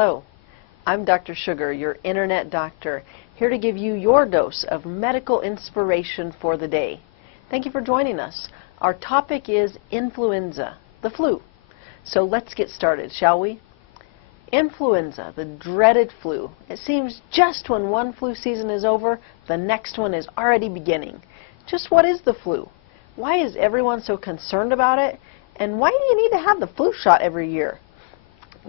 Hello, I'm Dr. Sugar, your internet doctor, here to give you your dose of medical inspiration for the day. Thank you for joining us. Our topic is influenza, the flu. So let's get started, shall we? Influenza, the dreaded flu. It seems just when one flu season is over, the next one is already beginning. Just what is the flu? Why is everyone so concerned about it? And why do you need to have the flu shot every year?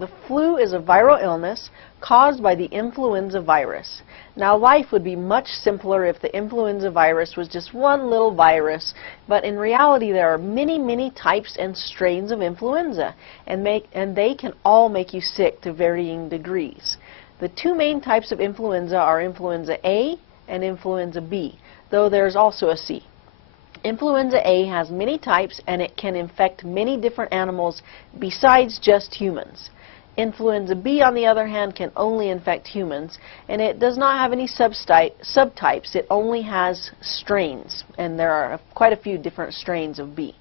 The flu is a viral illness caused by the influenza virus. Now, life would be much simpler if the influenza virus was just one little virus, but in reality there are many types and strains of influenza, and they can all make you sick to varying degrees. The two main types of influenza are influenza A and influenza B, though there's also a C. Influenza A has many types and it can infect many different animals besides just humans. Influenza B, on the other hand, can only infect humans, and it does not have any subtypes. It only has strains, and there are quite a few different strains of B.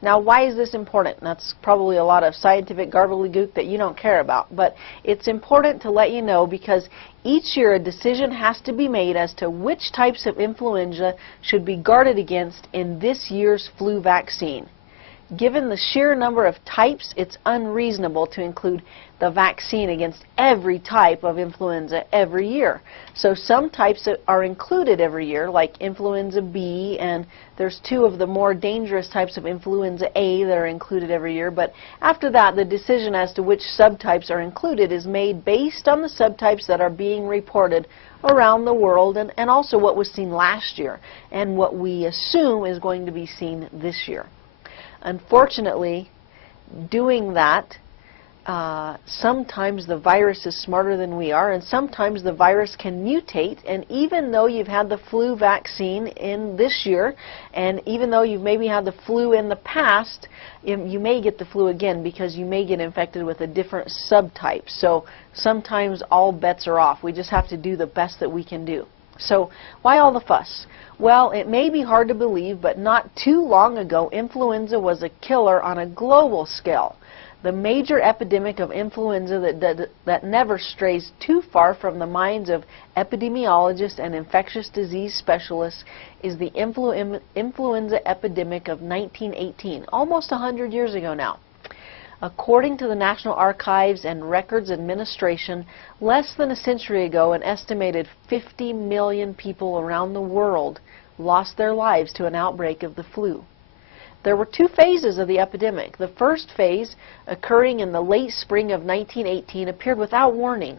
Now, why is this important? That's probably a lot of scientific gobbledygook that you don't care about, but it's important to let you know because each year a decision has to be made as to which types of influenza should be guarded against in this year's flu vaccine. Given the sheer number of types, it's unreasonable to include the vaccine against every type of influenza every year. So some types are included every year, like influenza B, and there's two of the more dangerous types of influenza A that are included every year. But after that, the decision as to which subtypes are included is made based on the subtypes that are being reported around the world, and also what was seen last year and what we assume is going to be seen this year. Unfortunately, doing that, sometimes the virus is smarter than we are, and sometimes the virus can mutate, and even though you've had the flu vaccine in this year, and even though you've maybe had the flu in the past, you may get the flu again because you may get infected with a different subtype. So sometimes all bets are off. We just have to do the best that we can do. So why all the fuss? Well, it may be hard to believe, but not too long ago, influenza was a killer on a global scale. The major epidemic of influenza that never strays too far from the minds of epidemiologists and infectious disease specialists is the influenza epidemic of 1918, almost 100 years ago now. According to the National Archives and Records Administration, less than a century ago, an estimated 50 million people around the world lost their lives to an outbreak of the flu. There were two phases of the epidemic. The first phase, occurring in the late spring of 1918, appeared without warning,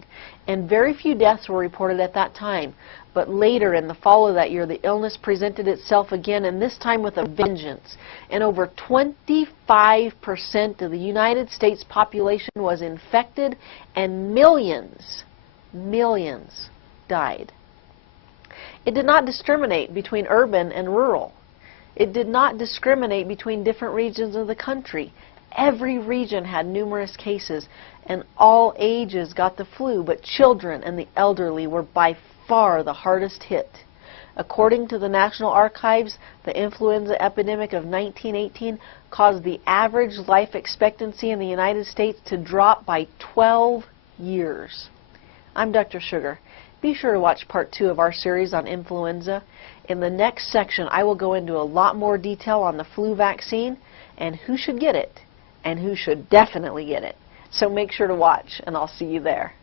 and very few deaths were reported at that time. But later, in the fall of that year, the illness presented itself again, and this time with a vengeance. And over 25% of the United States population was infected, and millions died. It did not discriminate between urban and rural. It did not discriminate between different regions of the country. Every region had numerous cases, and all ages got the flu, but children and the elderly were by far the hardest hit. According to the National Archives, the influenza epidemic of 1918 caused the average life expectancy in the United States to drop by 12 years. I'm Dr. Sugar. Be sure to watch part 2 of our series on influenza. In the next section, I will go into a lot more detail on the flu vaccine and who should get it and who should definitely get it. So make sure to watch, and I'll see you there.